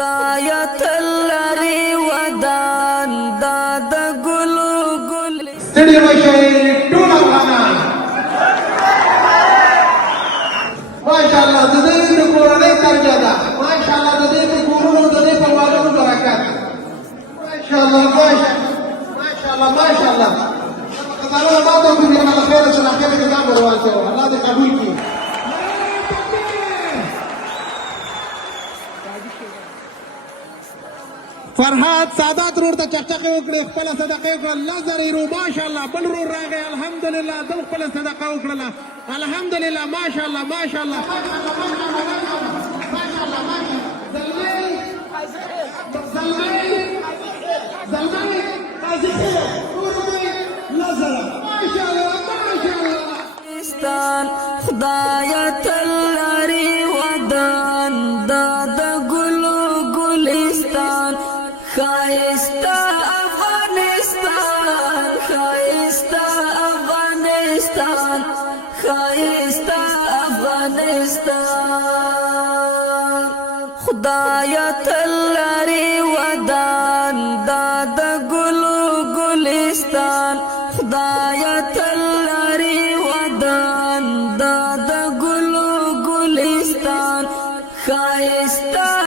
خدایا تلری ودان داد ګلو ګل ستړي مشي ټول افغانان ماشاءالله د دې د کورنۍ ترجمه ده ماشاءالله د دې د کورونو د دې په والو برکت ماشاءالله ماشاءالله خدای ما ته کوم نه خیر چې نه خیر کې دا ورواته الله دې قبول کړي فرحات سادات رور ته چکچکه وکړي خپل صدقه وکړه الله زریرو ماشاءالله بل رور راغی الحمدلله د خپل صدقه وکړه الحمدلله ماشاءالله ماشاءالله خدایا تلری ودان داد ګلو ګلستان خایستا افغانستان خایستا افغانستان خایستا افغانستان خدایا تلری ودان داد ګلو ګلستان خدایا